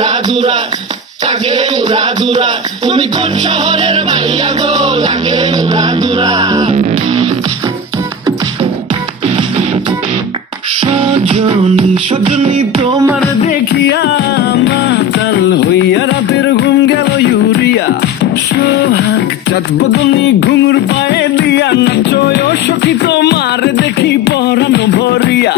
রাধুরা লাগে রাধুরা তুমি কোন শহরের মাইয়া গো লাগে রাধুরা সজনী সজনী তোমার দেখিয়া মাতাল হইয়া রাতের ঘুম গেল ইউরিয়া সোহাগ চাঁদ বদনী ঘুঙুর পায়ে দিয়া নাচয় সখী তোমার দেখি পরানো ভরিয়া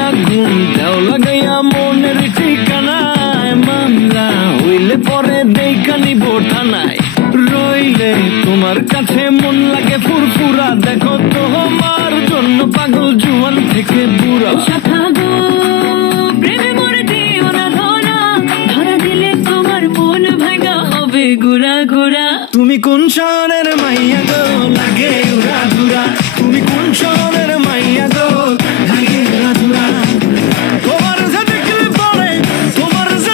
আগুন দেও লাগাইয়া মনের ঠিকানায় মামলা হইলে পরে দেখা নিব থানায় রইলে তোমার কাছে মন লাগে ফুরফুরা দেখো তোমার জন্য পাগল জুয়ান থেকে বুড়া প্রেমে মরে দিও না ধরা ধরা দিলে তোমার মন ভাঙা হবে গুড়া গুড়া তুমি কোন শহরের মাইয়া গো লাগে উড়া ধুরা তুমি কোন শহরের মাইয়া গো লাগে উড়া ধুরা তোমার যে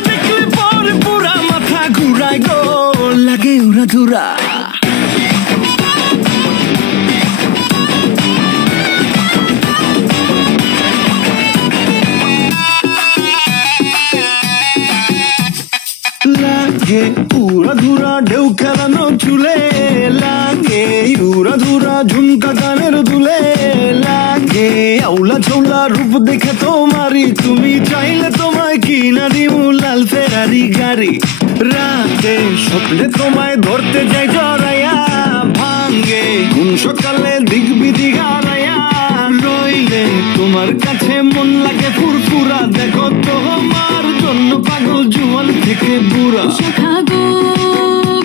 দেখলে পরে পুরা মাথা ঘুরায় গো লাগে উড়া ধুরা লাগে উড়া ধুরা ঢেউ খেলানো চুলে লাগে উড়া ধুরা ঝুমকা গানের দুলে লাগে আউলা ঝৌলা রূপ দেখে তোমারি তুমি চাইলে তোমায় কিনা দিও লাল ফেরারি গাড়ি রাতে স্বপ্নে তোমায় ধরতে যাই জড়াইয়া ভাঙ্গে কোন সকালে দিক বিধি হারাইয়া রইলে তোমার কাছে মন লাগে ফুরফুরা দেখো তোমার জন্য পাগল জুয়ান থেকে বুড়া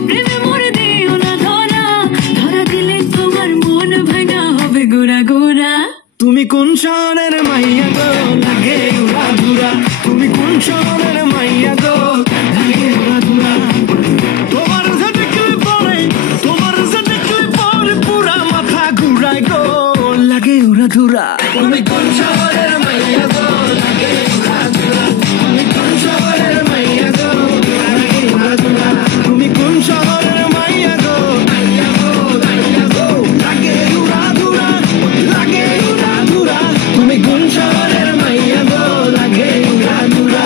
প্রেমে মরে দিও না ধরা ধরা দিলে তোমার মন ভাঙা হবে গোড়া গোড়া তুমি কোন শহরের মাইয়া গো লাগে উড়া ধুরা তুমি কোন শহরের মাইয়া গো লাগে উড়া ধুরা তোমার যে দেখলে পরে পুরা মাথা ঘুরায় গো লাগে উড়া ধুরা তুমি কোন শহরের মাইয়া গো লাগে উড়া ধুরা তুমি কোন শহরের মাইয়া গো লাগে উড়া ধুরা তুমি কোন শহরের মাইয়া গো লাগে উড়া ধুরা লাগে উড়া ধুরা তুমি কোন শহরের মাইয়া গো লাগে উড়া ধুরা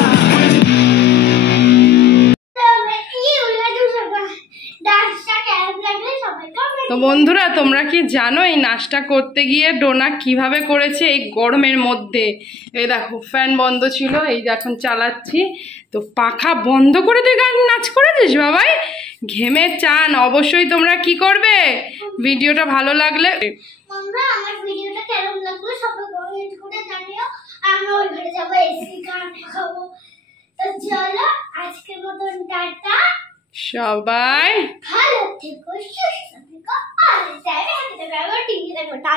তো বন্ধুরা তোমরা কি জানো এই নাচটা করতে গিয়ে ডোনা কিভাবে করেছে এই গরমের মধ্যে? এই দেখো ফ্যান বন্ধ ছিল, এই যে এখন চালাচ্ছি, তো পাখা বন্ধ করে তুই গান নাচ করেছিস বাবাই, ঘেমে চান। অবশ্যই তোমরা কি করবে, ভিডিওটা ভালো লাগলে আমার ভিডিওটা কেমন লাগলো সবাই কমেন্ট করে জানিও। আমরা ওই ঘরে যাবো, এসি গান খাবো। তো চলো আজকের মতন টাটা, সবাই ভালো থেকো, সুস্থ থেকো, আর টাইমে হাতে থাকো, টিভি দেখো।